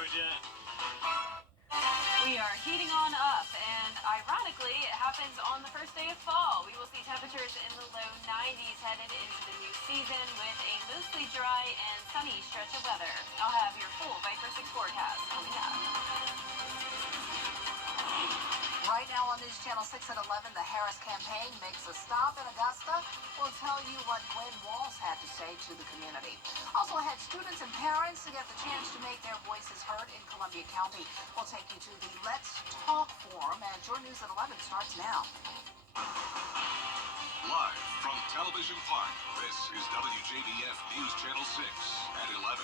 Georgia. We are heating on up, and ironically, it happens on the first day of fall. We will see temperatures in the low 90s headed into the new season with a mostly dry and sunny stretch of weather. I'll have your full Viper 6 forecast coming up. Right now on News Channel 6 at 11, the Harris campaign makes a stop in Augusta. We'll tell you what Gwen Walls had to say to the community. Also had students and parents to get the chance to make their voices heard in Columbia County. We'll take you to the Let's Talk Forum, and your News at 11 starts now. Live from Television Park, this is WJBF News Channel 6 at 11.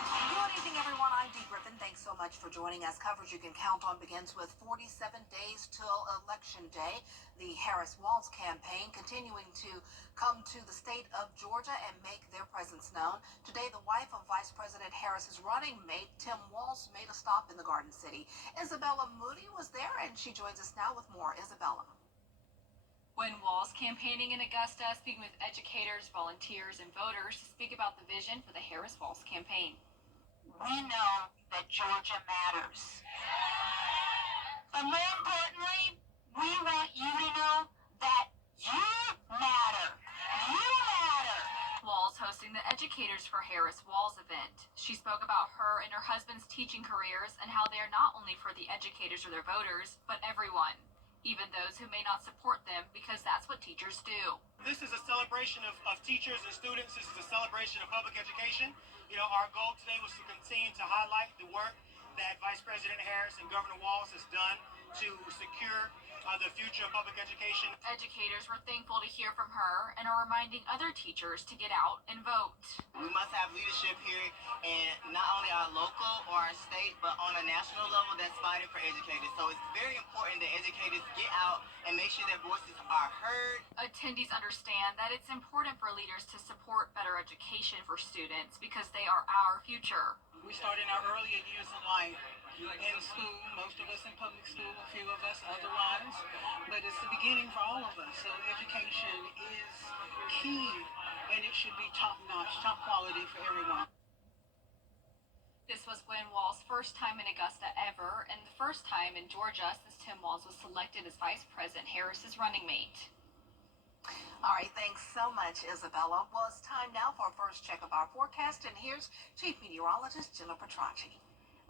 Good evening, everyone. I'm Dee Griffin. Thanks so much for joining us. Coverage you can count on begins with 47 days till Election Day. The Harris-Walz campaign continuing to come to the state of Georgia and make their presence known. Today, the wife of Vice President Harris's running mate, Tim Walz, made a stop in the Garden City. Isabella Moody was there, and she joins us now with more. Isabella. Gwen Walls campaigning in Augusta, speaking with educators, volunteers, and voters to speak about the vision for the Harris-Walz campaign. We know that Georgia matters. But more importantly, we want you to know that you matter. You matter. Walls hosting the Educators for Harris-Walz event. She spoke about her and her husband's teaching careers and how they are not only for the educators or their voters, but everyone, even those who may not support them, because that's what teachers do. This is a celebration of teachers and students. This is a celebration of public education. You know, our goal today was to continue to highlight the work that Vice President Harris and Governor Walz has done to secure the future of public education. Educators were thankful to hear from her and are reminding other teachers to get out and vote. We must have leadership here, and not only our local or our state, but on a national level that's fighting for educators. So it's very important that educators get out and make sure their voices are heard. Attendees understand that it's important for leaders to support better education for students because they are our future. We started in our earlier years in life in school, most of us in public school, a few of us otherwise, but it's the beginning for all of us. So education is key, and it should be top-notch, top quality for everyone. This was Gwen Walls' first time in Augusta ever, and the first time in Georgia since Tim Walz was selected as Vice President Harris's running mate. All right, thanks so much, Isabella. Well, it's time now for our first check of our forecast, and here's Chief Meteorologist Jenna Petracci.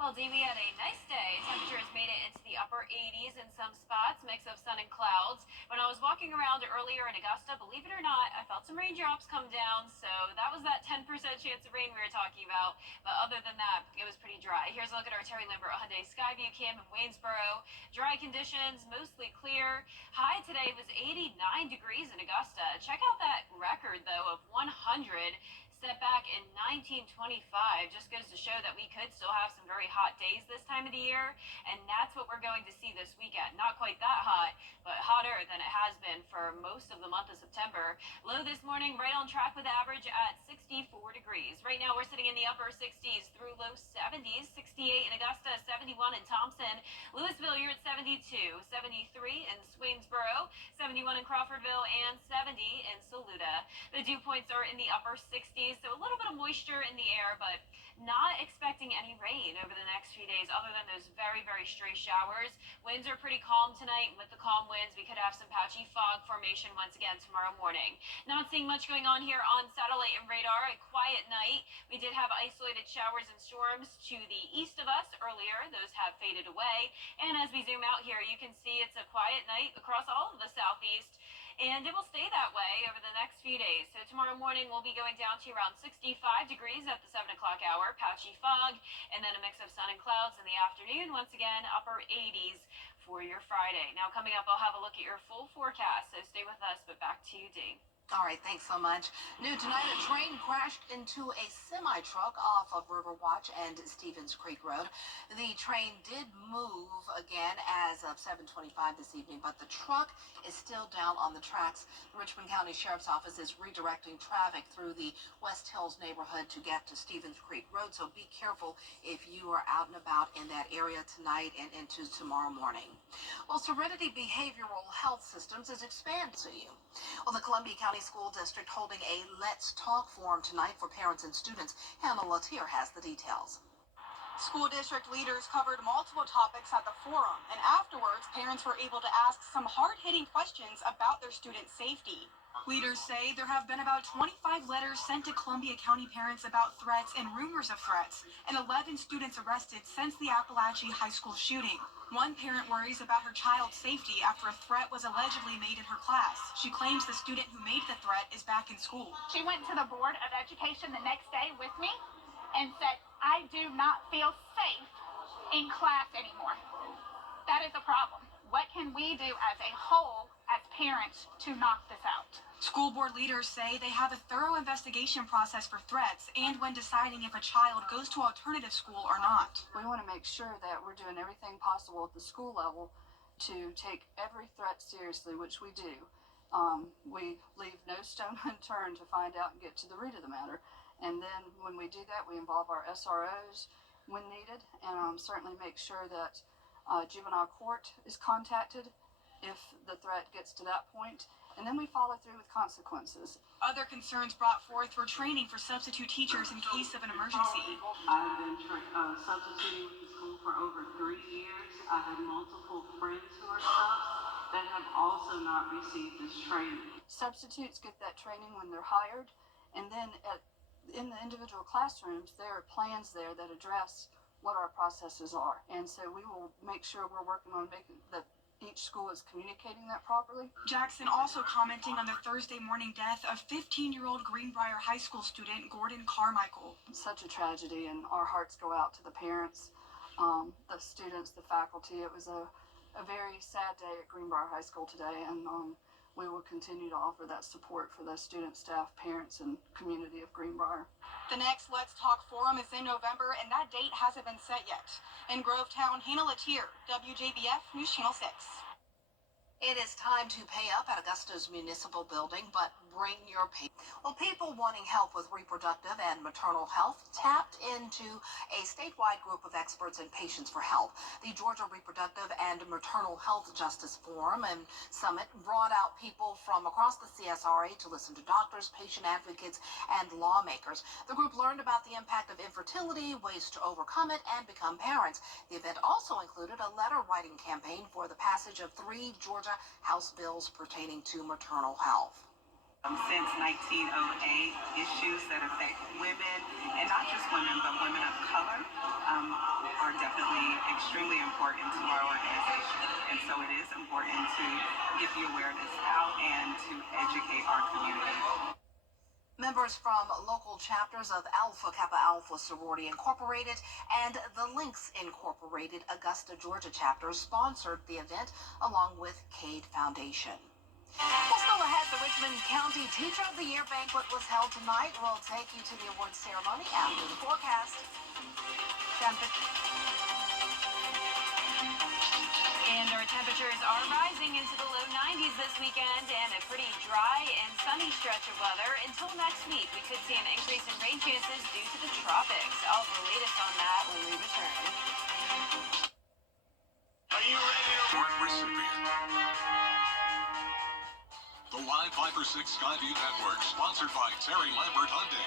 Well, Dee, we had a nice day. Temperatures made it into the upper 80s in some spots, mix of sun and clouds. When I was walking around earlier in Augusta, believe it or not, I felt some raindrops come down, so that was that 10% chance of rain we were talking about. But other than that, it was pretty dry. Here's a look at our Terry Lambert Hyundai Skyview cam in Waynesboro. Dry conditions, mostly clear. High today was 89 degrees in Augusta. Check out that record, though, of 100. Set back in 1925. Just goes to show that we could still have some very hot days this time of the year, and that's what we're going to see this weekend. Not quite that hot, but hotter than it has been for most of the month of September. Low this morning, right on track with average at 64 degrees. Right now, we're sitting in the upper 60s through low 70s, 68 in Augusta, 71 in Thompson. Louisville, you're at 72, 73 in Swainsboro, 71 in Crawfordville, and 70 in Saluda. The dew points are in the upper 60s. So a little bit of moisture in the air, but not expecting any rain over the next few days other than those very, very stray showers. Winds are pretty calm tonight. With the calm winds, we could have some patchy fog formation once again tomorrow morning. Not seeing much going on here on satellite and radar. A quiet night. We did have isolated showers and storms to the east of us earlier. Those have faded away. And as we zoom out here, you can see it's a quiet night across all of the southeast. And it will stay that way over the next few days. So tomorrow morning we'll be going down to around 65 degrees at the 7 o'clock hour, patchy fog, and then a mix of sun and clouds in the afternoon. Once again, upper 80s for your Friday. Now coming up, I'll have a look at your full forecast, so stay with us, but back to you, Dee. All right, thanks so much. New tonight, a train crashed into a semi-truck off of Riverwatch and Stevens Creek Road. The train did move again as of 7:25 this evening, but the truck is still down on the tracks. The Richmond County Sheriff's Office is redirecting traffic through the West Hills neighborhood to get to Stevens Creek Road, so be careful if you are out and about in that area tonight and into tomorrow morning. Well, Serenity Behavioral Health Systems is expanding to you. Well, the Columbia County County School District holding a Let's Talk forum tonight for parents and students. Hannah Latier has the details. School district leaders covered multiple topics at the forum, and afterwards, parents were able to ask some hard-hitting questions about their students' safety. Leaders say there have been about 25 letters sent to Columbia County parents about threats and rumors of threats, and 11 students arrested since the Appalachia High School shooting. One parent worries about her child's safety after a threat was allegedly made in her class. She claims the student who made the threat is back in school. She went to the Board of Education the next day with me and said, I do not feel safe in class anymore. That is a problem. What can we do as a whole, as parents, to knock this out? School board leaders say they have a thorough investigation process for threats and when deciding if a child goes to alternative school or not. We want to make sure that we're doing everything possible at the school level to take every threat seriously, which we do. We leave no stone unturned to find out and get to the root of the matter. And then when we do that, we involve our SROs when needed, and certainly make sure that juvenile court is contacted if the threat gets to that point. And then we follow through with consequences. Other concerns brought forth were training for substitute teachers in case of an emergency. I've been substituting with the school for over 3 years. I have multiple friends who are subs that have also not received this training. Substitutes get that training when they're hired, and then in the individual classrooms, there are plans there that address what our processes are. And so we will make sure we're working on making that each school is communicating that properly. Jackson also commenting on the Thursday morning death of 15-year-old Greenbrier High School student Gordon Carmichael. Such a tragedy, and our hearts go out to the parents, the students, the faculty. It was a very sad day at Greenbrier High School today, and we will continue to offer that support for the students, staff, parents, and community of Greenbrier. The next Let's Talk forum is in November, and that date hasn't been set yet. In Grovetown, Hannah Latier, WJBF News Channel 6. It is time to pay up at Augusta's municipal building, but bring your pay. Well, people wanting help with reproductive and maternal health tapped into a statewide group of experts and patients for help. The Georgia Reproductive and Maternal Health Justice Forum and Summit brought out people from across the CSRA to listen to doctors, patient advocates, and lawmakers. The group learned about the impact of infertility, ways to overcome it, and become parents. The event also included a letter-writing campaign for the passage of 3 Georgia House bills pertaining to maternal health. Since 1908, issues that affect women, and not just women, but women of color, are definitely extremely important to our organization. And so it is important to get the awareness out and to educate our community. Members from local chapters of Alpha Kappa Alpha Sorority Incorporated and the Links Incorporated Augusta, Georgia chapters sponsored the event along with Cade Foundation. Well, still ahead, the Richmond County Teacher of the Year banquet was held tonight. We'll take you to the awards ceremony after the forecast. And our temperatures are rising into the low 90s this weekend and a pretty dry and sunny stretch of weather. Until next week, we could see an increase in rain chances due to the tropics. I'll have the latest on that when we return. Are you ready to award recipient? The Live 5 for 6 Skyview Network, sponsored by Terry Lambert Hyundai.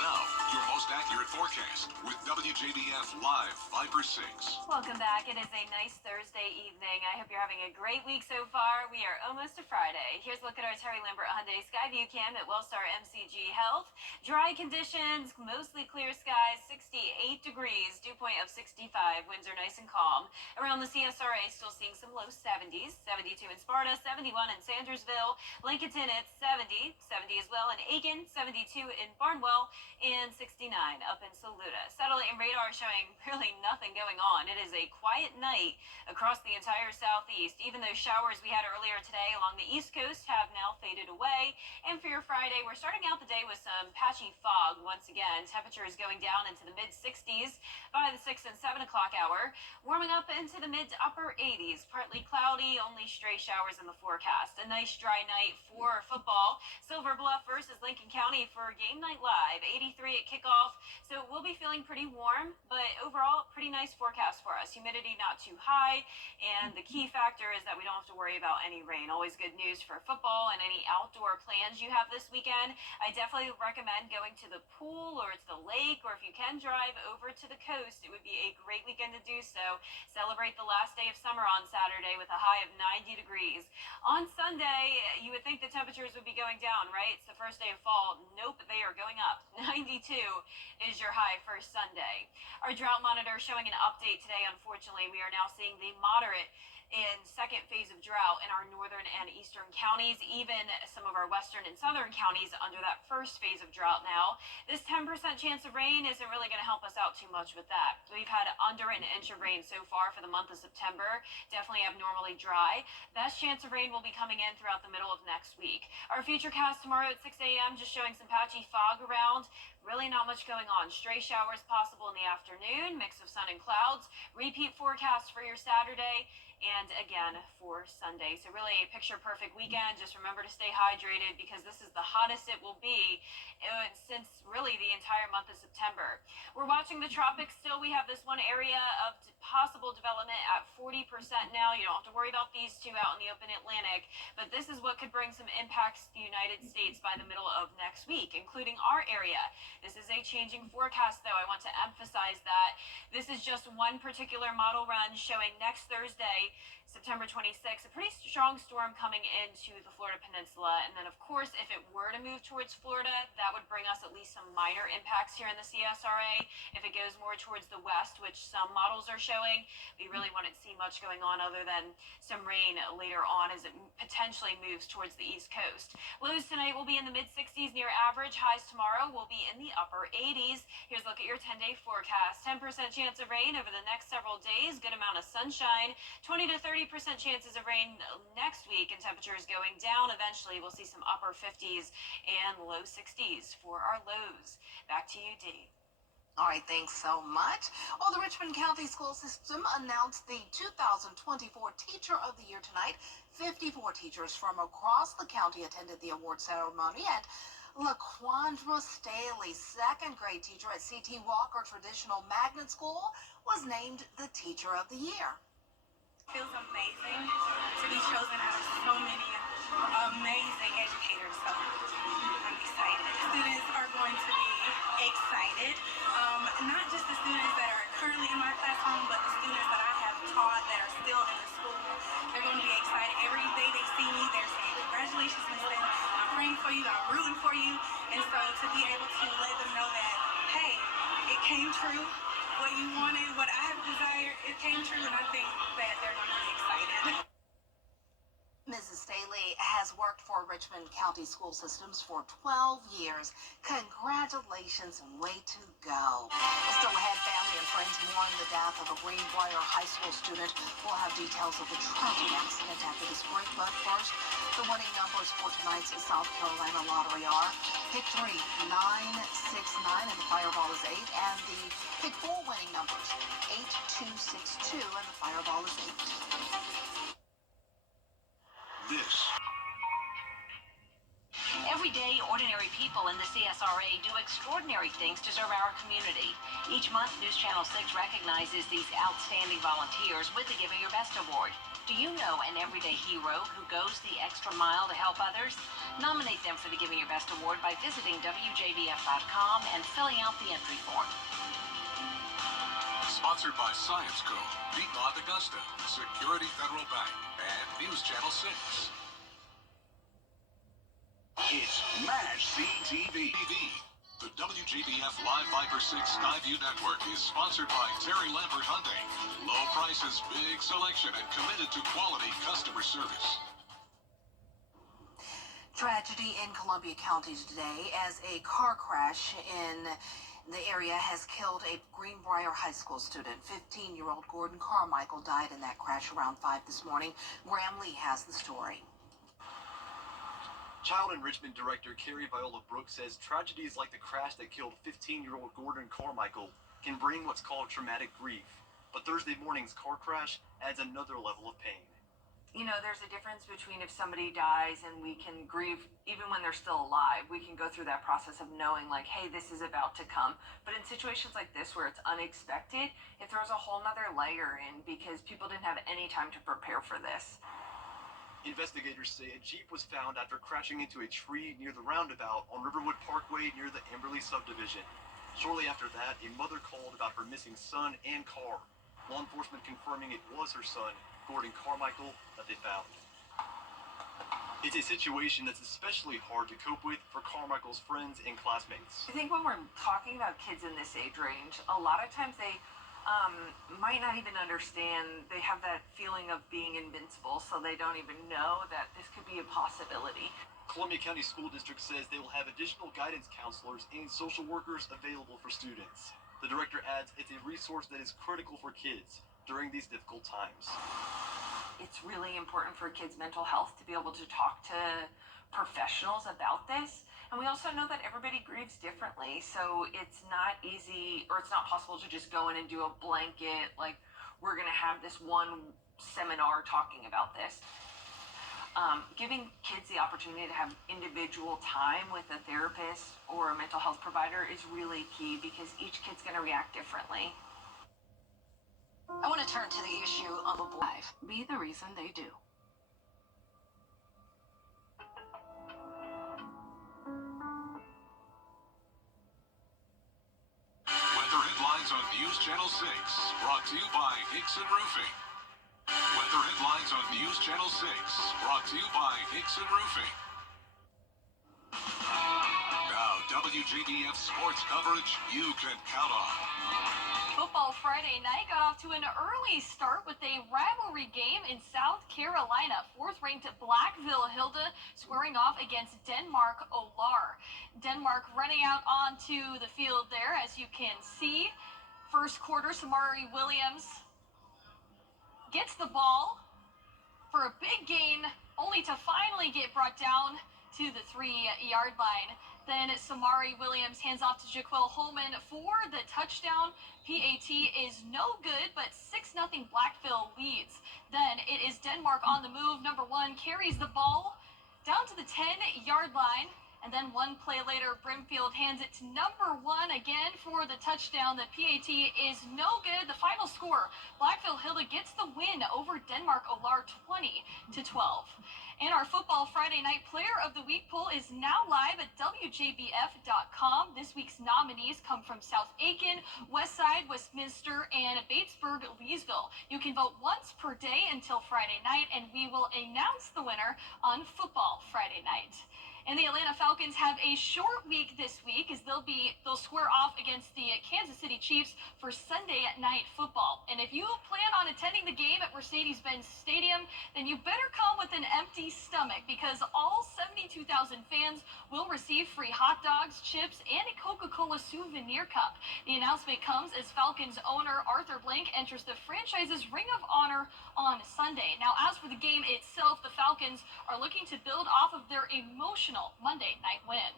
Now, your most accurate forecast with WJBF Live 5 for 6. Welcome back. It is a nice Thursday evening. I hope you're having a great week so far. We are almost to Friday. Here's a look at our Terry Lambert Hyundai Skyview Cam at Wellstar MCG Health. Dry conditions, mostly clear skies, 68 degrees, dew point of 65. Winds are nice and calm. Around the CSRA, still seeing some low 70s. 72 in Sparta, 71 in Sandersville. Lincolnton at 70, 70 as well in Aiken, 72 in Barnwell, and 69 up in Saluda. Satellite and radar showing really nothing going on. It is a quiet night across the entire southeast. Even those showers we had earlier today along the east coast have now faded away. And for your Friday, we're starting out the day with some patchy fog once again. Temperatures going down into the mid-60s by the 6 and 7 o'clock hour. Warming up into the mid to upper 80s. Partly cloudy, only stray showers in the forecast. A nice dry night for football. Silver Bluff versus Lincoln County for Game Night Live. 83 at kickoff, So we'll be feeling pretty warm, but overall, pretty nice forecast for us. Humidity not too high, and the key factor is that we don't have to worry about any rain. Always good news for football and any outdoor plans you have this weekend. I definitely recommend going to the pool or to the lake, or if you can drive over to the coast, it would be a great weekend to do so. Celebrate the last day of summer on Saturday with a high of 90 degrees. On Sunday, you would think the temperatures would be going down, right? It's the first day of fall. Nope, they are going up. 92 is your high for Sunday. Our drought monitor showing an update today. Unfortunately, we are now seeing the moderate in second phase of drought in our northern and eastern counties, even some of our western and southern counties under that first phase of drought now. This 10% chance of rain isn't really going to help us out too much with that. We've had under an inch of rain so far for the month of September, definitely abnormally dry. Best chance of rain will be coming in throughout the middle of next week. Our futurecast tomorrow at 6 a.m. just showing some patchy fog around. Really not much going on. Stray showers possible in the afternoon, mix of sun and clouds. Repeat forecast for your Saturday and again for Sunday. So really a picture perfect weekend. Just remember to stay hydrated because this is the hottest it will be since really the entire month of September. We're watching the tropics still. We have this one area of possible development at 40% now. You don't have to worry about these two out in the open Atlantic, but this is what could bring some impacts to the United States by the middle of next week, including our area. This is a changing forecast, though. I want to emphasize that this is just one particular model run showing next Thursday, September 26th, a pretty strong storm coming into the Florida Peninsula. And then, of course, if it were to move towards Florida, that would bring us at least some minor impacts here in the CSRA. If it goes more towards the west, which some models are showing, we really wouldn't see much going on other than some rain later on as it potentially moves towards the East Coast. Lows tonight will be in the mid-60s near average. Highs tomorrow will be in the upper 80s. Here's a look at your 10-day forecast. 10% chance of rain over the next several days. Good amount of sunshine. 20 to 30% chances of rain next week, and temperatures going down. Eventually, we'll see some upper 50s and low 60s for our lows. Back to you, Dee. All right, thanks so much. Well, the Richmond County School System announced the 2024 Teacher of the Year tonight. 54 teachers from across the county attended the award ceremony, and LaQuandra Staley, second grade teacher at C.T. Walker Traditional Magnet School, was named the Teacher of the Year. Feels amazing to be chosen out of so many amazing educators, so I'm excited. Students are going to be excited, not just the students that are currently in my classroom, but the students that I have taught that are still in the school. They're going to be excited. Every day they see me, they're saying, congratulations, Miss Lynn. I'm praying for you, I'm rooting for you, and so to be able to let them know that, hey, it came true. What you wanted, what I have desired, it came true, and I think that they're going to be excited. Mrs. Staley has worked for Richmond County School Systems for 12 years. Congratulations and way to go. Still ahead, family and friends mourn the death of a Greenbrier High School student. We'll have details of the tragic accident after this break, but first, the winning numbers for tonight's South Carolina lottery are pick 3, 9, 6, 9, and the Fireball is 8, and the pick 4 winning numbers 8, 2, 6, 2, and the Fireball is 8. This. Every day, ordinary people in the CSRA do extraordinary things to serve our community. Each month, News Channel 6 recognizes these outstanding volunteers with the Giving Your Best Award. Do you know an everyday hero who goes the extra mile to help others? Nominate them for the Giving Your Best Award by visiting WJBF.com and filling out the entry form. Sponsored by Science Co., Piedmont Augusta, Security Federal Bank, and News Channel 6. It's MASH CTV. The WJBF Live Viper 6 Skyview Network is sponsored by Terry Lambert Hyundai. Low prices, big selection, and committed to quality customer service. Tragedy in Columbia County today as a car crash in the area has killed a Greenbrier High School student. 15-year-old Gordon Carmichael died in that crash around 5 this morning. Graham Lee has the story. Child Enrichment Director Carrie Viola Brooks says tragedies like the crash that killed 15-year-old Gordon Carmichael can bring what's called traumatic grief. But Thursday morning's car crash adds another level of pain. You know, there's a difference between if somebody dies and we can grieve even when they're still alive. We can go through that process of knowing, like, hey, this is about to come. But in situations like this where it's unexpected, it throws a whole nother layer in because people didn't have any time to prepare for this. Investigators say a Jeep was found after crashing into a tree near the roundabout on Riverwood Parkway near the Amberley subdivision. Shortly after that, a mother called about her missing son and car. Law enforcement confirming it was her son, Gordon Carmichael, that they found. It's a situation that's especially hard to cope with for Carmichael's friends and classmates. I think when we're talking about kids in this age range, a lot of times they might not even understand. They have that feeling of being invincible, so they don't even know that this could be a possibility. Columbia County School District says they will have additional guidance counselors and social workers available for students. The director adds it's a resource that is critical for kids during these difficult times. It's really important for kids' mental health to be able to talk to professionals about this. And we also know that everybody grieves differently, so it's not easy, or it's not possible to just go in and do a blanket, like, we're going to have this one seminar talking about this. Giving kids the opportunity to have individual time with a therapist or a mental health provider is really key because each kid's going to react differently. I want to turn to the issue of life. Be the reason they do. Weather headlines on News Channel 6, brought to you by Hickson Roofing. Weather headlines on News Channel 6, brought to you by Hickson Roofing. Now, WJBF sports coverage you can count on. Football Friday night got off to an early start with a rivalry game in South Carolina. Fourth-ranked Blackville Hilda squaring off against Denmark Olar. Denmark running out onto the field there, as you can see. First quarter, Samari Williams gets the ball for a big gain, only to finally get brought down to the 3-yard line. Then Samari Williams hands off to Jaquel Holman for the touchdown. PAT is no good, but 6-0 Blackville leads. Then it is Denmark on the move. Number 1 carries the ball down to the 10-yard line. And then one play later, Brimfield hands it to number 1 again for the touchdown. The PAT is no good. The final score, Blackville Hilda gets the win over Denmark Olar 20-12. And our Football Friday Night Player of the Week poll is now live at WJBF.com. This week's nominees come from South Aiken, Westside, Westminster, and Batesburg, Leesville. You can vote once per day until Friday night, and we will announce the winner on Football Friday night. And the Atlanta Falcons have a short week this week as they'll square off against the Kansas City Chiefs for Sunday night football. And if you plan on attending the game at Mercedes-Benz Stadium, then you better come with an empty stomach because all 72,000 fans will receive free hot dogs, chips, and a Coca-Cola souvenir cup. The announcement comes as Falcons owner Arthur Blank enters the franchise's Ring of Honor on Sunday. Now, as for the game itself, the Falcons are looking to build off of their emotional Monday night win.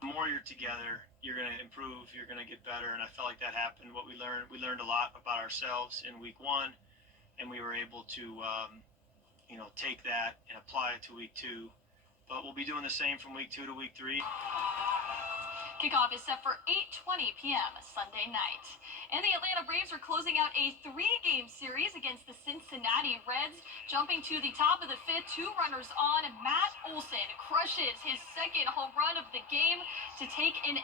The more you're together, you're going to improve, you're going to get better, and I felt like that happened. What we learned a lot about ourselves in week 1, and we were able to, take that and apply it to week 2. But we'll be doing the same from week 2 to week 3. Kickoff is set for 8:20 p.m. Sunday night. And the Atlanta Braves are closing out a 3-game series against the Cincinnati Reds. Jumping to the top of the 5th, 2 runners on. Matt Olson crushes his second home run of the game to take an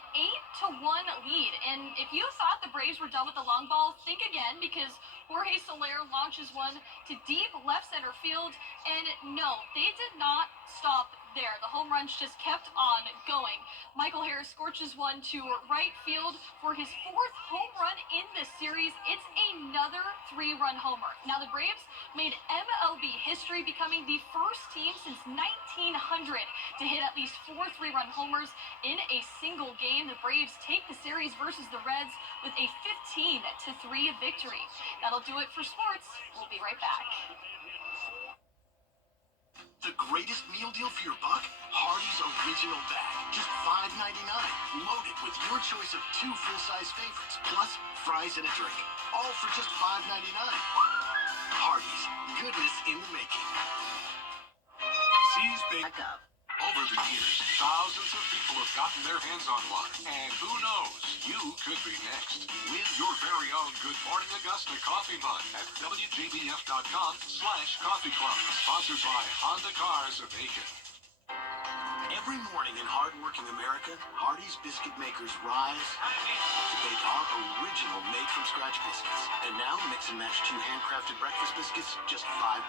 8-1 lead. And if you thought the Braves were done with the long ball, think again because Jorge Soler launches one to deep left center field. And no, they did not stop there. The home runs just kept on going. Michael Harris scorches one to right field for his 4th home run in this series. It's another 3-run homer. Now, the Braves made MLB history, becoming the first team since 1900 to hit at least 4 3-run homers in a single game. The Braves take the series versus the Reds with a 15-3 victory. That'll do it for sports. We'll be right back. The greatest meal deal for your buck? Hardee's Original Bag. Just $5.99. Loaded with your choice of 2 full-size favorites, plus fries and a drink. All for just $5.99. Hardee's. Goodness in the making. She's been... Over the years, thousands of people have gotten their hands on one. And who knows, you could be next. Win your very own Good Morning Augusta coffee mug at WJBF.com/coffee club. Sponsored by Honda Cars of Aiken. Every morning in hardworking America, Hardee's biscuit makers rise to bake our original made-from-scratch biscuits. And now, mix and match 2 handcrafted breakfast biscuits, just $5.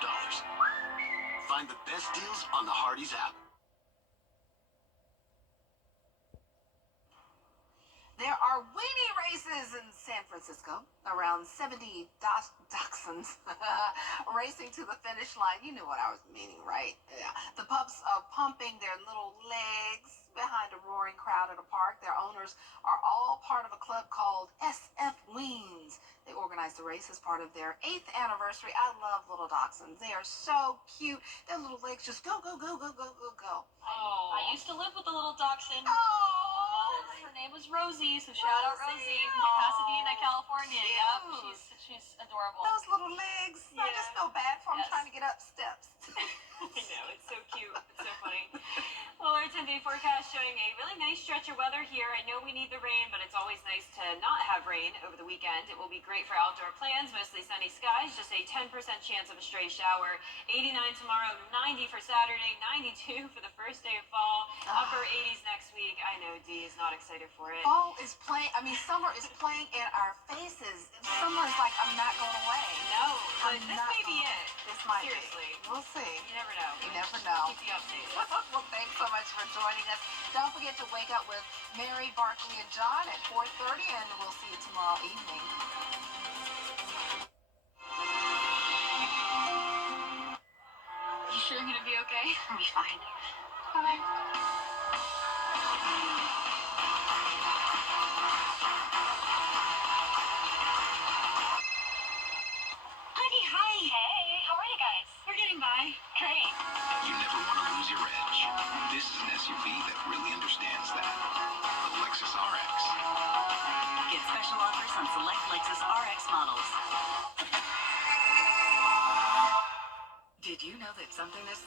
Find the best deals on the Hardee's app. There are weenie races in San Francisco. Around 70 dachshunds racing to the finish line. You knew what I was meaning, right? Yeah. The pups are pumping their little legs behind a roaring crowd at a park. Their owners are all part of a club called SF Weens. They organized the race as part of their 8th anniversary. I love little dachshunds. They are so cute. Their little legs just go, go, go, go, go, go, go. Oh. I used to live with a little dachshund. Oh. Her name was Rosie, so shout out Rosie from Pasadena, California. Yep, she's adorable. Those little legs. Yeah. I just feel bad for them trying to get up steps. I know, it's so cute. It's so funny. Well, our 10-day forecast showing a really nice stretch of weather here. I know we need the rain, but it's always nice to not have rain over the weekend. It will be great for outdoor plans, mostly sunny skies, just a 10% chance of a stray shower. 89 tomorrow, 90 for Saturday, 92 for the first day of fall, upper 80s next week. I know Dee is not excited for it. Fall is playing, summer is playing in our faces. Summer is like, I'm not going away. No, but this may be it. This might Seriously. be. We'll see. You never know. You never know. Keep you updated. Well, thanks so much for joining us. Don't forget to wake up with Mary, Barkley, and John at 4:30, and we'll see you tomorrow evening. You sure you're gonna be okay? I'll be fine. Bye. Honey, hi. Hey, how are you guys? We're getting by. Great. You never want to lose your edge. This is an SUV that really understands that. The Lexus RX. Get special offers on select Lexus RX models. Did you know that something as